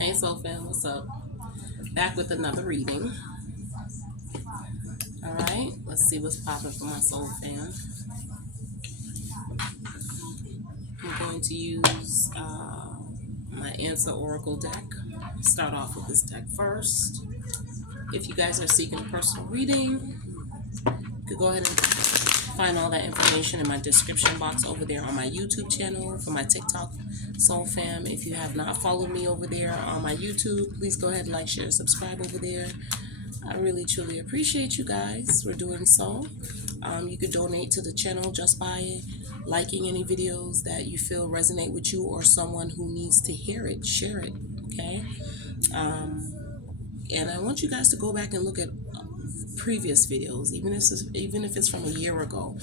Hey Soul Fam, what's up? Back with another reading. Alright, let's see what's popping for my Soul Fam. I'm going to use my Answer Oracle deck. Start off with this deck first. If you guys are seeking a personal reading, you could go ahead and find all that information in my description box over there on my YouTube channel, for my TikTok Soul Fam. If you have not followed me over there on my YouTube, please go ahead and like, share, subscribe over there. I really truly appreciate you guys for doing so. You could donate to the channel just by liking any videos that you feel resonate with you or someone who needs to hear it. Share it, okay? And I want you guys to go back and look at previous videos, even if it's from a year ago,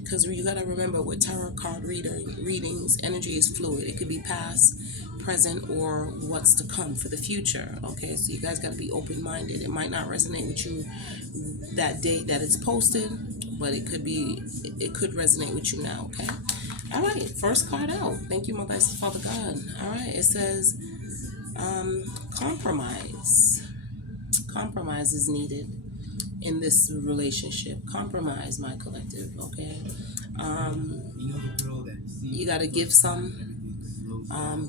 because you got to remember, with tarot card readings, energy is fluid. It could be past, present, or what's to come for the future. Okay, so you guys got to be open-minded. It might not resonate with you that date that it's posted, but it could resonate with you now. Okay, all right, first card out. Thank you, my blessed Father God. All right, it says compromise is needed in this relationship. Compromise, my collective. Okay, you got to give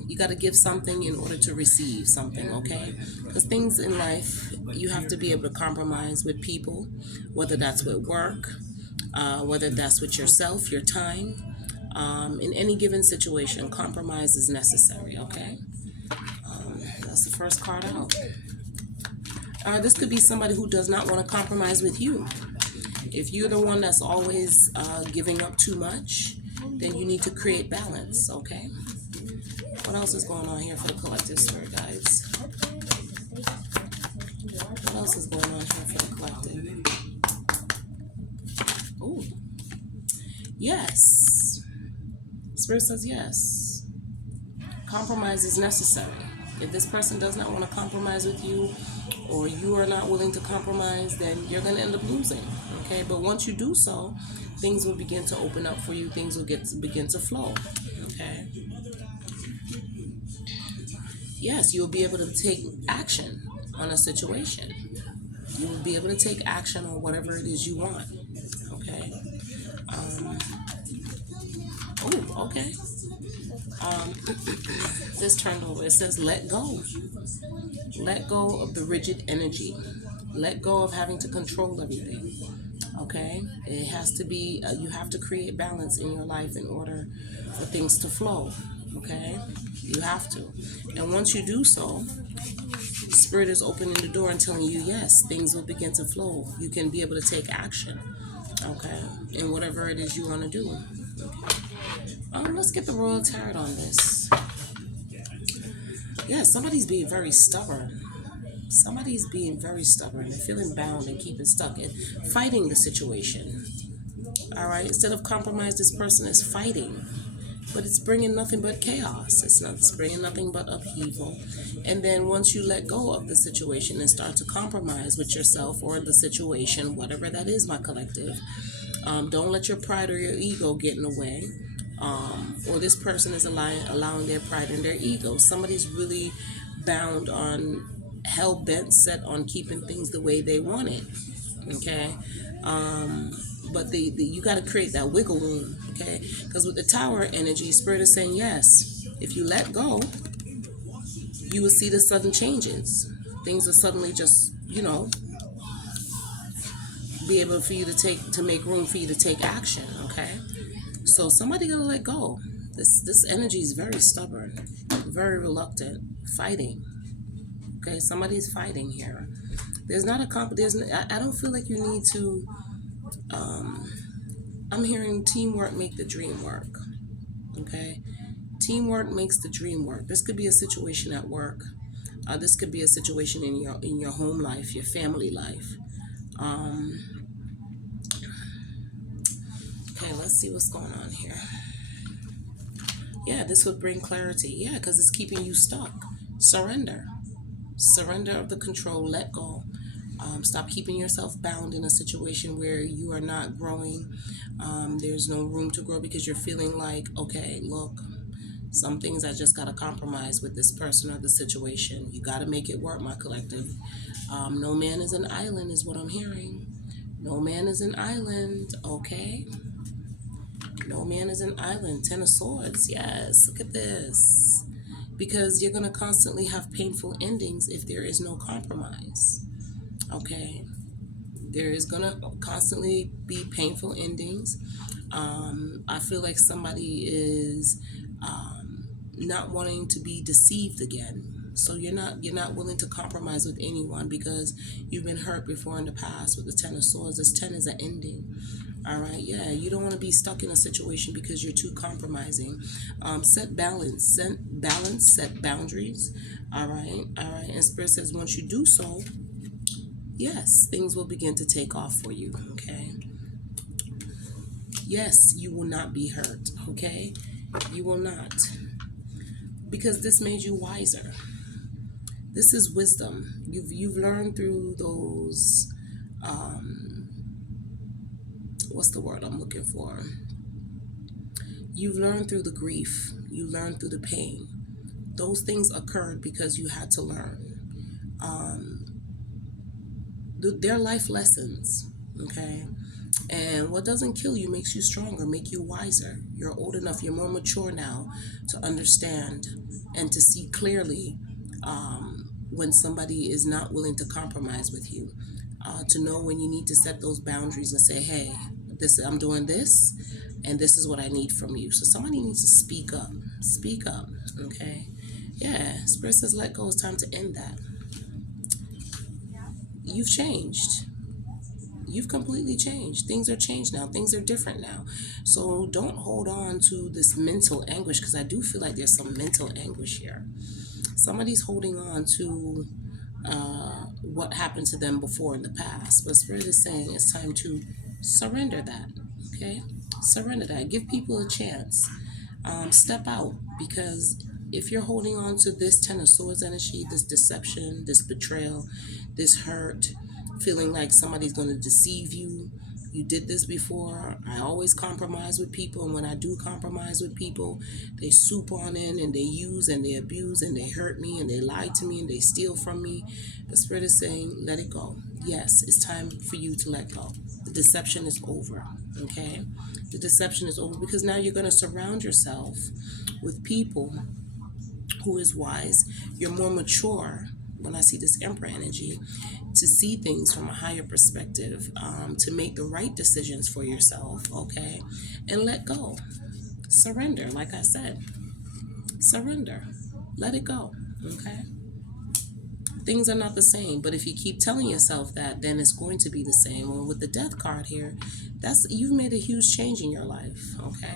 you got to give something in order to receive something. Okay, because things in life, you have to be able to compromise with people, whether that's with work, whether that's with yourself, your time. In any given situation, compromise is necessary. Okay, that's the first card out. This could be somebody who does not want to compromise with you. If you're the one that's always giving up too much, then you need to create balance, okay? What else is going on here for the collective, spirit guides? What else is going on here for the collective? Oh, yes. Spirit says yes. Compromise is necessary. If this person does not want to compromise with you, or you are not willing to compromise, then you're going to end up losing. Okay, but once you do so, things will begin to open up for you. Things will begin to flow. Okay. Yes, you'll be able to take action on a situation. You will be able to take action on whatever it is you want. Okay. Okay. This turned over. It says let go. Let go of the rigid energy. Let go of having to control everything. Okay? It has to be, you have to create balance in your life in order for things to flow. Okay? You have to. And once you do so, Spirit is opening the door and telling you, yes, things will begin to flow. You can be able to take action. Okay? In whatever it is you want to do. Okay. Let's get the Royal Tarot on this. Yeah, somebody's being very stubborn. Somebody's being very stubborn and feeling bound and keeping stuck and fighting the situation. All right, instead of compromise, this person is fighting, but it's bringing nothing but chaos. It's bringing nothing but upheaval. And then once you let go of the situation and start to compromise with yourself or the situation, whatever that is, my collective, don't let your pride or your ego get in the way. Or this person is allowing their pride and their ego. Somebody's really bound on, hell-bent, set on keeping things the way they want it. Okay? But you got to create that wiggle room. Okay? Because with the Tower energy, Spirit is saying, yes, if you let go, you will see the sudden changes. Things will suddenly just, be able for you to make room for you to take action. Okay? So somebody gotta let go. This energy is very stubborn, very reluctant, fighting. Okay, somebody's fighting here. There's not a I don't feel like you need to. I'm hearing teamwork make the dream work. Okay, teamwork makes the dream work. This could be a situation at work. This could be a situation in your home life, your family life. Okay, let's see what's going on here. Yeah, this would bring clarity. Yeah, because it's keeping you stuck. Surrender. Surrender of the control. Let go. Stop keeping yourself bound in a situation where you are not growing. There's no room to grow because you're feeling like, okay, look, Some things I just got to compromise with this person or the situation. You got to make it work, my collective. No man is an island is what I'm hearing. No man is an island, okay? No man is an island. Ten of Swords, yes. Look at this. Because you're going to constantly have painful endings if there is no compromise, okay? There is going to constantly be painful endings. I feel like somebody is not wanting to be deceived again. So you're not willing to compromise with anyone because you've been hurt before in the past with the Ten of Swords. This 10 is an ending. All right, yeah, you don't want to be stuck in a situation because you're too compromising. Set boundaries. All right. And Spirit says once you do so, yes, things will begin to take off for you, okay? Yes, you will not be hurt, okay? You will not. Because this made you wiser. This is wisdom. You've learned through those, what's the word I'm looking for? You've learned through the grief. You learned through the pain. Those things occurred because you had to learn. They're life lessons, okay? And what doesn't kill you makes you stronger, make you wiser. You're old enough, you're more mature now to understand and to see clearly when somebody is not willing to compromise with you, to know when you need to set those boundaries and say, hey, I'm doing this, and this is what I need from you. So somebody needs to speak up, okay? Yeah, Spirit says let go, it's time to end that. You've changed. You've completely changed. Things are changed now. Things are different now. So don't hold on to this mental anguish, because I do feel like there's some mental anguish here. Somebody's holding on to what happened to them before in the past. But Spirit is saying it's time to surrender that. Okay? Surrender that. Give people a chance. Step out, because if you're holding on to this Ten of Swords energy, this deception, this betrayal, this hurt, feeling like somebody's going to deceive you. You did this before. I always compromise with people, and when I do compromise with people, they swoop on in and they use and they abuse and they hurt me and they lie to me and they steal from me. The Spirit is saying, let it go. Yes, it's time for you to let go. The deception is over, okay? The deception is over, because now you're going to surround yourself with people who is wise. You're more mature, when I see this Emperor energy, to see things from a higher perspective, to make the right decisions for yourself, okay? And let go. Surrender, like I said. Surrender. Let it go, okay? Things are not the same, but if you keep telling yourself that, then it's going to be the same. Well, with the Death card here, you've made a huge change in your life, okay?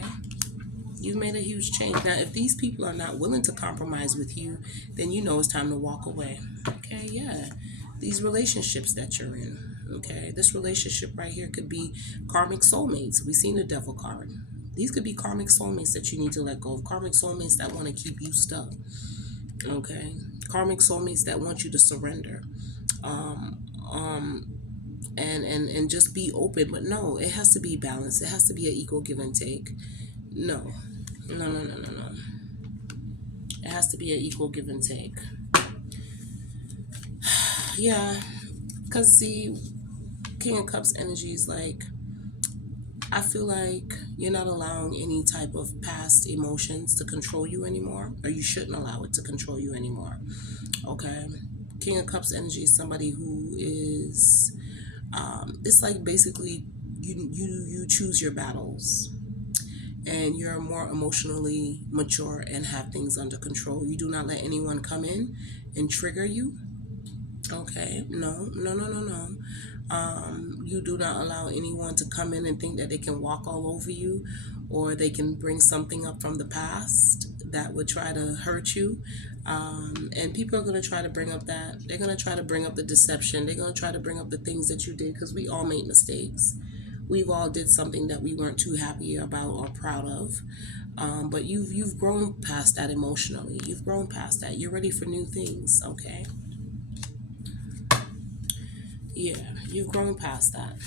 You've made a huge change. Now, if these people are not willing to compromise with you, then you know it's time to walk away. Okay, yeah. These relationships that you're in, okay? This relationship right here could be karmic soulmates. We've seen the Devil card. These could be karmic soulmates that you need to let go of. Karmic soulmates that want to keep you stuck, okay? Karmic soulmates that want you to surrender. And just be open. But no, it has to be balanced. It has to be an equal give and take. No. It has to be an equal give and take. Yeah, because the King of Cups energy is like, I feel like you're not allowing any type of past emotions to control you anymore, or you shouldn't allow it to control you anymore, okay? King of Cups energy is somebody who is, it's like basically you choose your battles. And you're more emotionally mature and have things under control. You do not let anyone come in and trigger you. Okay, no. You do not allow anyone to come in and think that they can walk all over you, or they can bring something up from the past that would try to hurt you. And people are going to try to bring up that. They're going to try to bring up the deception. They're going to try to bring up the things that you did, because we all make mistakes. We've all did something that we weren't too happy about or proud of. But you've grown past that emotionally. You've grown past that. You're ready for new things, okay? Yeah, you've grown past that.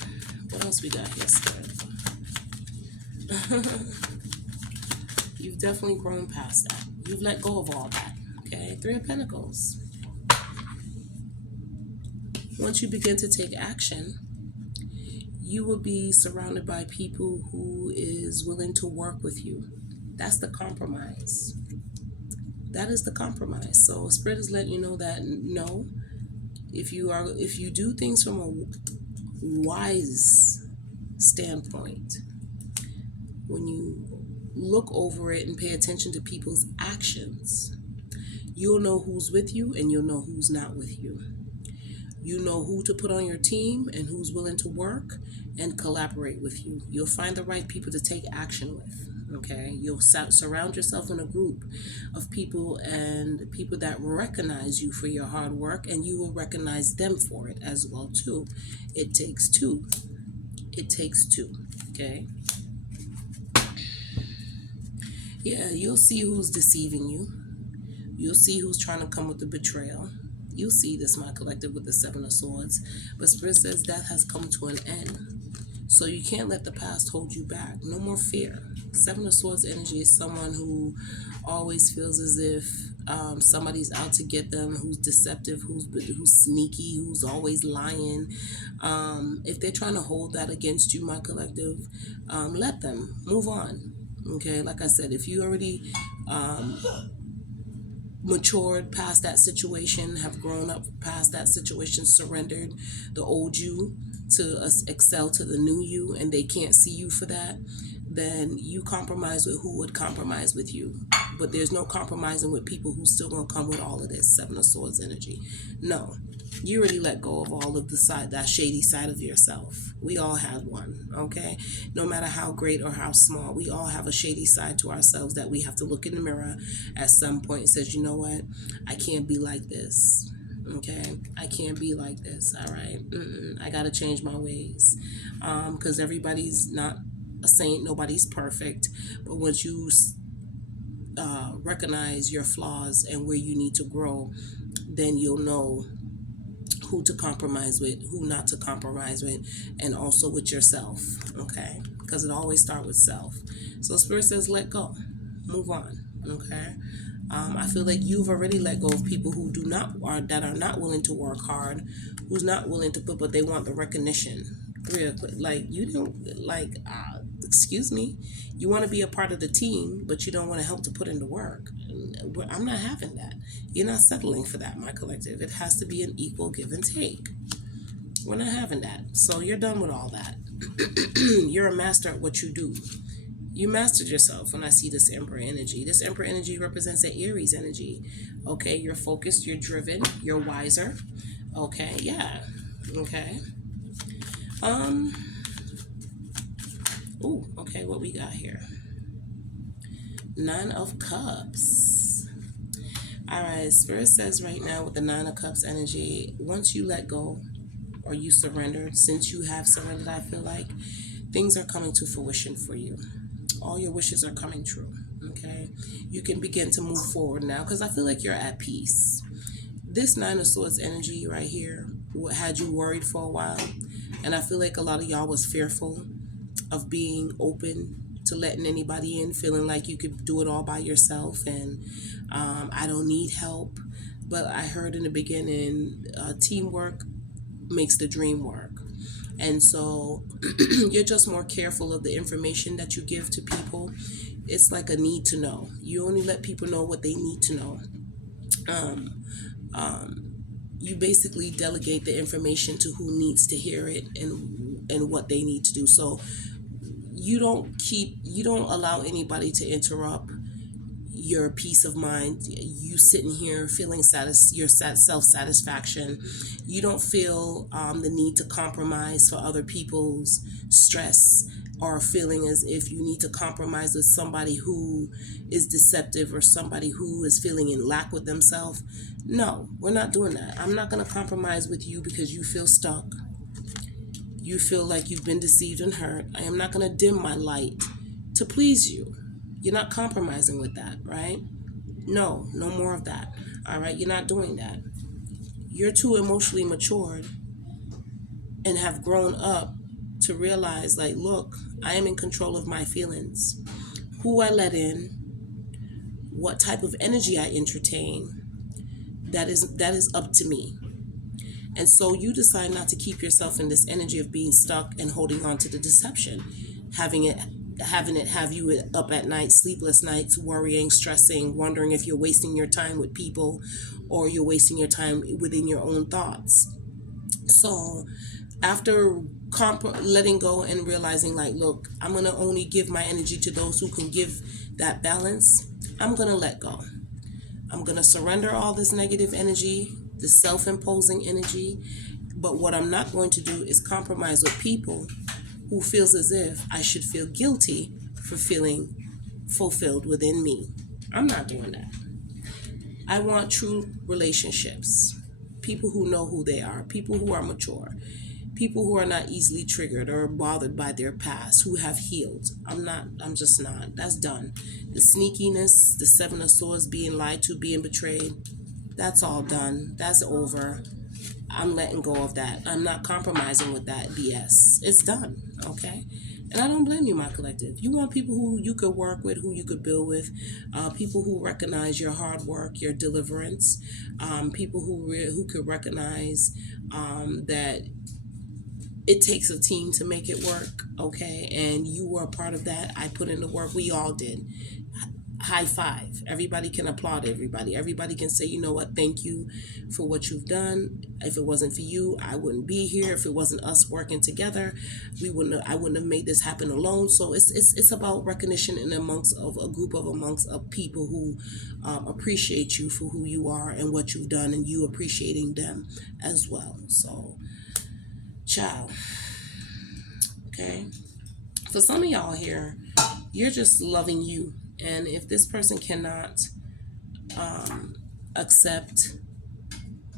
What else we got here, Spirit? You've definitely grown past that. You've let go of all that. Okay, Three of Pentacles. Once you begin to take action, you will be surrounded by people who is willing to work with you. That's the compromise. That is the compromise. So Spirit is letting you know that no, if you do things from a wise standpoint, when you look over it and pay attention to people's actions, you'll know who's with you and you'll know who's not with you. You know who to put on your team and who's willing to work and collaborate with you. You'll find the right people to take action with. Okay, you'll surround yourself in a group of people and people that recognize you for your hard work, and you will recognize them for it as well too. It takes two. It takes two. Okay. Yeah, you'll see who's deceiving you. You'll see who's trying to come with the betrayal. You'll see this, my collective, with the Seven of Swords. But Spirit says that has come to an end. So you can't let the past hold you back. No more fear. Seven of Swords energy is someone who always feels as if somebody's out to get them, who's deceptive, who's sneaky, who's always lying. If they're trying to hold that against you, my collective, let them. Move on. Okay, like I said, if you already matured past that situation, have grown up past that situation, surrendered the old you to excel to the new you, and they can't see you for that, then you compromise with who would compromise with you. But there's no compromising with people who still gonna come with all of this Seven of Swords energy. No, you already let go of all of that shady side of yourself. We all have one, okay? No matter how great or how small, we all have a shady side to ourselves that we have to look in the mirror at some point and says, you know what? I can't be like this. Okay, I can't be like this. All right, I gotta change my ways, because everybody's not a saint, nobody's perfect. But once you recognize your flaws and where you need to grow, then you'll know who to compromise with, who not to compromise with, and also with yourself. Okay, because it always starts with self. So Spirit says, let go, move on. Okay. I feel like you've already let go of people who that are not willing to work hard, who's not willing to put, but they want the recognition. Like you don't like, excuse me, you want to be a part of the team, but you don't want to help to put in the work. I'm not having that. You're not settling for that, my collective. It has to be an equal give and take. We're not having that. So you're done with all that. You're a master at what you do. You mastered yourself when I see this Emperor energy. This Emperor energy represents an Aries energy. Okay, you're focused, you're driven, you're wiser. Okay, yeah. Okay. Ooh, okay, what we got here? Nine of Cups. All right, Spirit says right now with the Nine of Cups energy, once you let go or you surrendered, since you have surrendered, I feel like things are coming to fruition for you. All your wishes are coming true, okay? You can begin to move forward now because I feel like you're at peace. This Nine of Swords energy right here had you worried for a while, and I feel like a lot of y'all was fearful of being open to letting anybody in, feeling like you could do it all by yourself, and I don't need help. But I heard in the beginning, teamwork makes the dream work. And so you're just more careful of the information that you give to people. It's like a need to know. You only let people know what they need to know. You basically delegate the information to who needs to hear it and what they need to do. So you don't allow anybody to interrupt your peace of mind. You sitting here feeling your self-satisfaction. You don't feel the need to compromise for other people's stress, or feeling as if you need to compromise with somebody who is deceptive or somebody who is feeling in lack with themselves. No, we're not doing that. I'm not going to compromise with you because you feel stuck. You feel like you've been deceived and hurt. I am not going to dim my light to please you. You're not compromising with that, right? No more of that. All right, you're not doing that. You're too emotionally matured and have grown up to realize, like, look, I am in control of my feelings. Who I let in, what type of energy I entertain, that is up to me. And so you decide not to keep yourself in this energy of being stuck and holding on to the deception, having it have you up at night, sleepless nights, worrying, stressing, wondering if you're wasting your time with people or you're wasting your time within your own thoughts. So after letting go and realizing, like, look, I'm going to only give my energy to those who can give that balance, I'm going to let go. I'm going to surrender all this negative energy, this self-imposing energy. But what I'm not going to do is compromise with people who feels as if I should feel guilty for feeling fulfilled within me. I'm not doing that. I want true relationships. People who know who they are, people who are mature, people who are not easily triggered or bothered by their past, who have healed. I'm just not. That's done. The sneakiness, the Seven of Swords, being lied to, being betrayed, that's all done. That's over. I'm letting go of that. I'm not compromising with that BS. It's done, okay? And I don't blame you, my collective. You want people who you could work with, who you could build with, people who recognize your hard work, your deliverance, people who could recognize that it takes a team to make it work, okay? And you were a part of that. I put in the work. We all did. High five. Everybody can applaud everybody. Everybody can say, you know what, thank you for what you've done. If it wasn't for you, I wouldn't be here. If it wasn't us working together, I wouldn't have made this happen alone. So it's about recognition in amongst of a group of people who appreciate you for who you are and what you've done, and you appreciating them as well. So, ciao. Okay. For some of y'all here, you're just loving you. And if this person cannot accept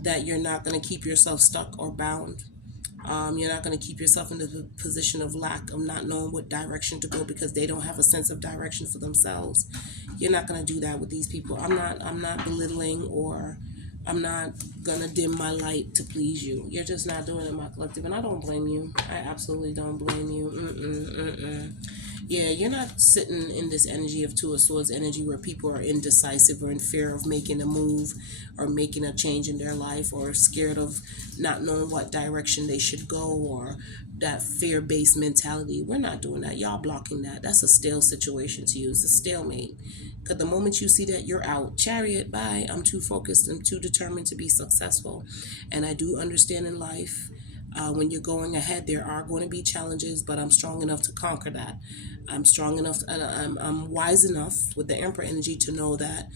that you're not going to keep yourself stuck or bound, you're not going to keep yourself in the position of lack of not knowing what direction to go because they don't have a sense of direction for themselves, you're not going to do that with these people. I'm not belittling, or I'm not going to dim my light to please you. You're just not doing it, my collective. And I don't blame you. I absolutely don't blame you. Yeah, you're not sitting in this energy of Two of Swords energy where people are indecisive or in fear of making a move or making a change in their life, or scared of not knowing what direction they should go, or that fear-based mentality. We're not doing that. Y'all blocking that. That's a stale situation to you. It's a stalemate. Because the moment you see that, you're out. Chariot, bye. I'm too focused. I'm too determined to be successful. And I do understand in life, when you're going ahead, there are going to be challenges, but I'm strong enough to conquer that. I'm strong enough, and I'm wise enough with the Emperor energy to know that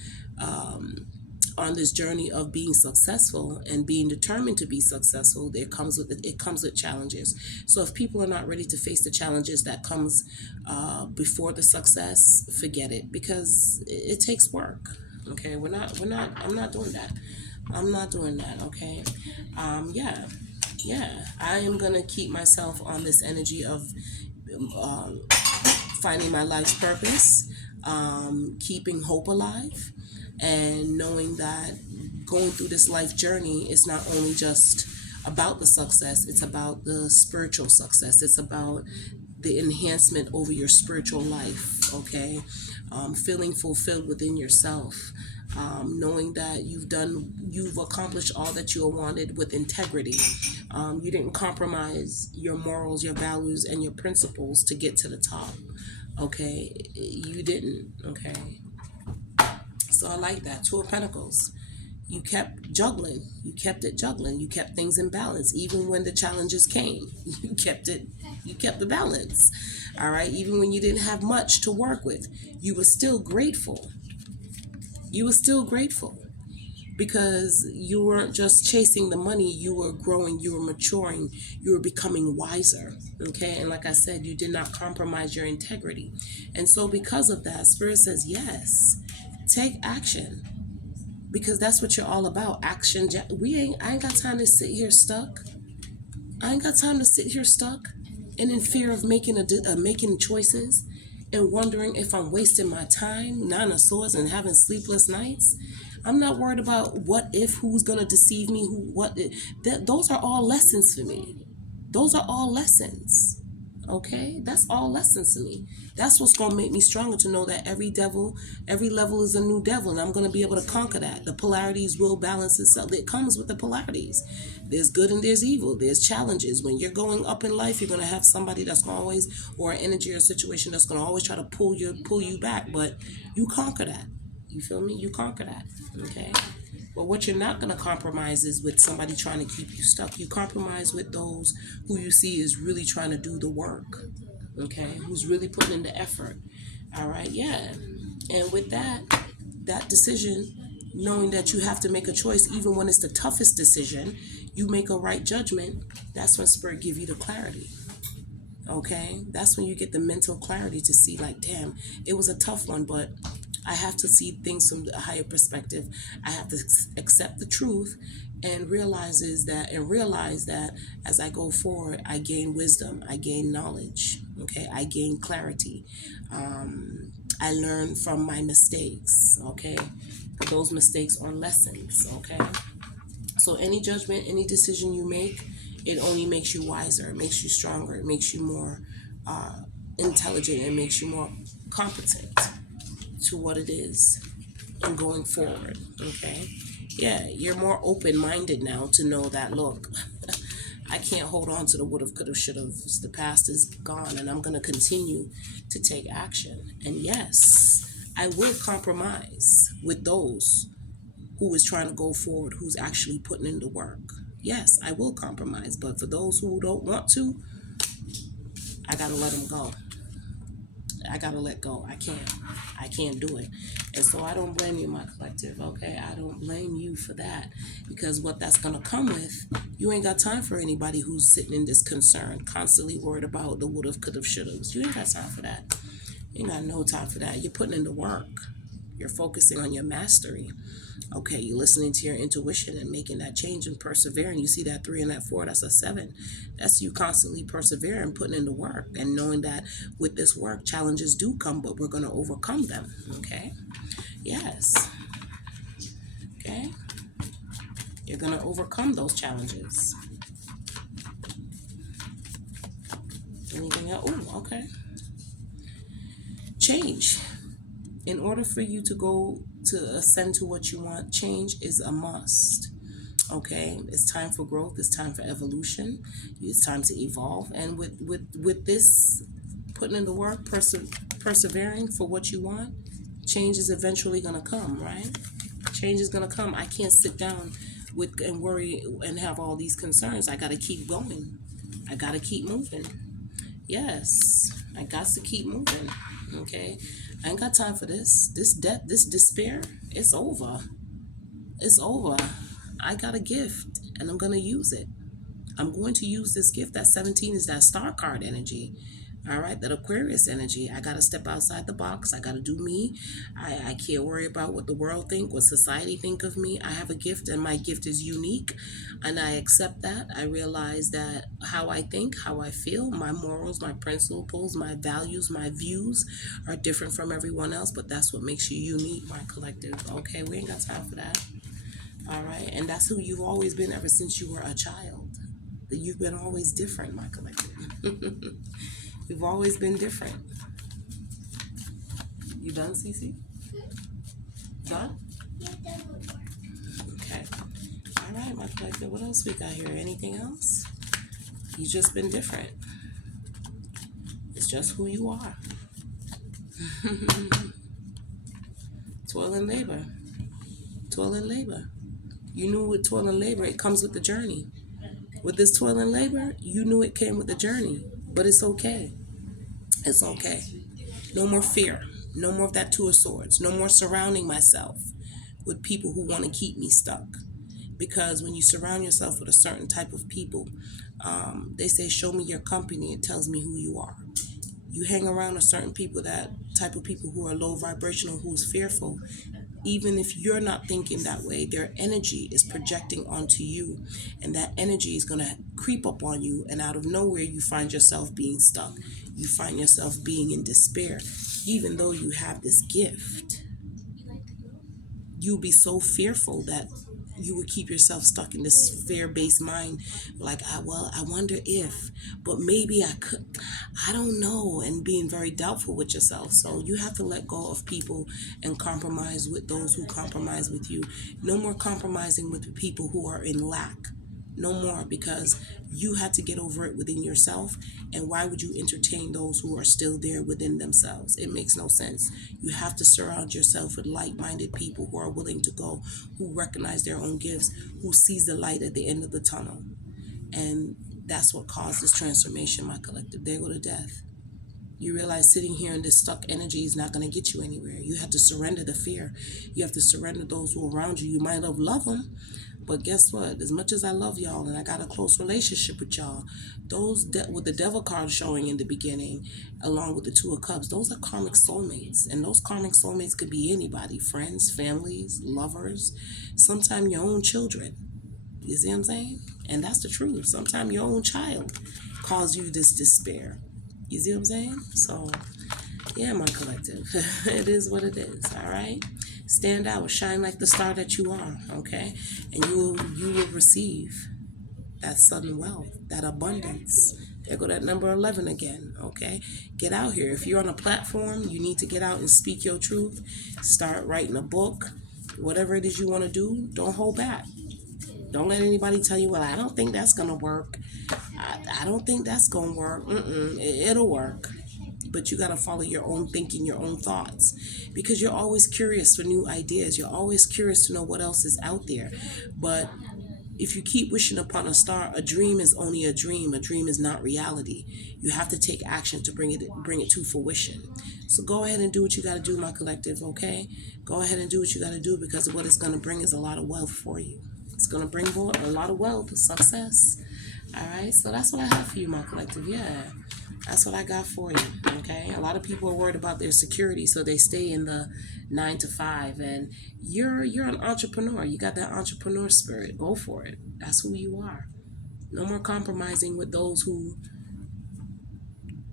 on this journey of being successful and being determined to be successful, it comes with challenges. So if people are not ready to face the challenges that comes before the success, forget it, because it takes work. Okay, I'm not doing that. I'm not doing that. Okay, yeah, I am gonna keep myself on this energy of finding my life's purpose, keeping hope alive, and knowing that going through this life journey is not only just about the success, it's about the spiritual success. It's about the enhancement over your spiritual life, okay? Feeling fulfilled within yourself, knowing that you've accomplished all that you wanted with integrity. You didn't compromise your morals, your values, and your principles to get to the top, okay? You didn't, okay? So I like that. Two of Pentacles. You kept juggling. You kept it juggling. You kept things in balance. Even when the challenges came, you kept the balance. All right? Even when you didn't have much to work with, you were still grateful. You were still grateful because you weren't just chasing the money. You were growing. You were maturing. You were becoming wiser. Okay? And like I said, you did not compromise your integrity. And so because of that, Spirit says, yes, take action. Because that's what you're all about. Action. I ain't got time to sit here stuck. I ain't got time to sit here stuck and in fear of making choices and wondering if I'm wasting my time, Nine of Swords, and having sleepless nights. I'm not worried about what if, who's going to deceive me, those are all lessons for me. Those are all lessons. Okay, that's all lessons to me. That's what's going to make me stronger, to know that every level is a new devil, and I'm going to be able to conquer that. The polarities will balance itself. It comes with the polarities. There's good and there's evil. There's challenges. When you're going up in life, you're going to have somebody that's going to always, or an energy or a situation that's going to always try to pull you back, but you conquer that. You feel me? You conquer that. Okay? But what you're not going to compromise is with somebody trying to keep you stuck. You compromise with those who you see is really trying to do the work. Okay? Who's really putting in the effort. All right? Yeah. And with that decision, knowing that you have to make a choice, even when it's the toughest decision, you make a right judgment. That's when Spirit give you the clarity. Okay? That's when you get the mental clarity to see, like, damn, it was a tough one, but I have to see things from a higher perspective. I have to accept the truth and realize that as I go forward, I gain wisdom, I gain knowledge, okay? I gain clarity. I learn from my mistakes, okay? Those mistakes are lessons, okay? So any judgment, any decision you make, it only makes you wiser, it makes you stronger, it makes you more intelligent, it makes you more competent to what it is and going forward. Okay, yeah, you're more open-minded now to know that, look, I can't hold on to the would've, could've, should've. The past is gone, and I'm going to continue to take action. And yes, I will compromise with those who is trying to go forward, who's actually putting in the work. Yes, I will compromise, but for those who don't want to, I gotta let them go. I gotta let go. I can't do it. And so I don't blame you, my collective, okay? I don't blame you for that, because what that's gonna come with, you ain't got time for anybody who's sitting in this concern, constantly worried about the would've, could've, should've. You ain't got time for that. You ain't got no time for that. You're putting in the work. You're focusing on your mastery. Okay, you're listening to your intuition and making that change and persevering. You see that 3 and that 4, that's a 7. That's you constantly persevering, putting in the work, and knowing that with this work, challenges do come, but we're going to overcome them. Okay? Yes. Okay? You're going to overcome those challenges. Anything else? Oh, okay. Change. In order for you to go to ascend to what you want, change is a must. Okay, it's time for growth. It's time for evolution. It's time to evolve. And with this, putting in the work, persevering for what you want, change is eventually gonna come, right? Change is gonna come. I can't sit down and worry and have all these concerns. I gotta keep going. I gotta keep moving. Yes, I got to keep moving. Okay, I ain't got time for this. This death, this despair, it's over. It's over. I got a gift, and I'm going to use it. I'm going to use this gift. That 17 is that star card energy. All right, that Aquarius energy. I got to step outside the box. I got to do me. I can't worry about what the world think, what society think of me. I have a gift, and my gift is unique, and I accept that. I realize that how I think, how I feel, my morals, my principles, my values, my views are different from everyone else, but that's what makes you unique, my collective. Okay, we ain't got time for that. All right, and that's who you've always been ever since you were a child. You've been always different, my collective. You've always been different. You done, Cece? Done? Okay. All right, my collective. What else we got here? Anything else? You've just been different. It's just who you are. Toil and labor. Toil and labor. You knew with toil and labor, it comes with the journey. With this toil and labor, you knew it came with the journey. But it's okay. It's okay. No more fear. No more of that 2 of swords. No more surrounding myself with people who want to keep me stuck. Because when you surround yourself with a certain type of people, they say, show me your company. It tells me who you are. You hang around a certain people, that type of people who are low vibrational, who's fearful. Even if you're not thinking that way, their energy is projecting onto you, and that energy is going to creep up on you, and out of nowhere you find yourself being stuck. You find yourself being in despair, even though you have this gift. You'll be so fearful that you would keep yourself stuck in this fear-based mind, like, I wonder if, but maybe I could, I don't know, and being very doubtful with yourself. So you have to let go of people and compromise with those who compromise with you. No more compromising with the people who are in lack. No more, because you had to get over it within yourself. And why would you entertain those who are still there within themselves? It makes no sense. You have to surround yourself with like-minded people who are willing to go, who recognize their own gifts, who sees the light at the end of the tunnel. And that's what caused this transformation, my collective. There go to death. You realize sitting here in this stuck energy is not going to get you anywhere. You have to surrender the fear. You have to surrender those who are around you. You might love them, but guess what? As much as I love y'all and I got a close relationship with y'all, those with the devil card showing in the beginning, along with the Two of Cups, those are karmic soulmates. And those karmic soulmates could be anybody: friends, families, lovers, sometimes your own children. You see what I'm saying? And that's the truth. Sometimes your own child cause you this despair. You see what I'm saying? So, yeah, my collective. It is what it is, all right? Stand out, shine like the star that you are, okay? And you will receive that sudden wealth, that abundance. There go that number 11 again, okay? Get out here. If you're on a platform, you need to get out and speak your truth. Start writing a book. Whatever it is you want to do, don't hold back. Don't let anybody tell you, well, I don't think that's going to work. I don't think that's going to work. It'll work. But you got to follow your own thinking, your own thoughts, because you're always curious for new ideas. You're always curious to know what else is out there. But if you keep wishing upon a star, a dream is only a dream. A dream is not reality. You have to take action to bring it to fruition. So go ahead and do what you got to do, my collective, okay? Go ahead and do what you got to do, because what it's going to bring is a lot of wealth for you. It's going to bring a lot of wealth, success. All right, so that's what I have for you, my collective. Yeah, that's what I got for you, okay? A lot of people are worried about their security, so they stay in the 9 to 5. And you're an entrepreneur. You got that entrepreneur spirit. Go for it. That's who you are. No more compromising with those who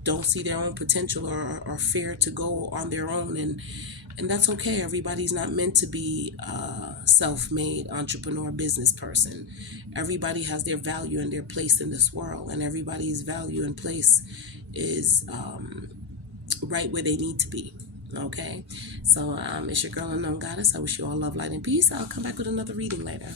don't see their own potential or fear to go on their own. And that's okay. Everybody's not meant to be a self-made entrepreneur business person. Everybody has their value and their place in this world, and everybody's value and place is right where they need to be. Okay, so it's your girl Unknown Goddess. I wish you all love, light, and peace. I'll come back with another reading later.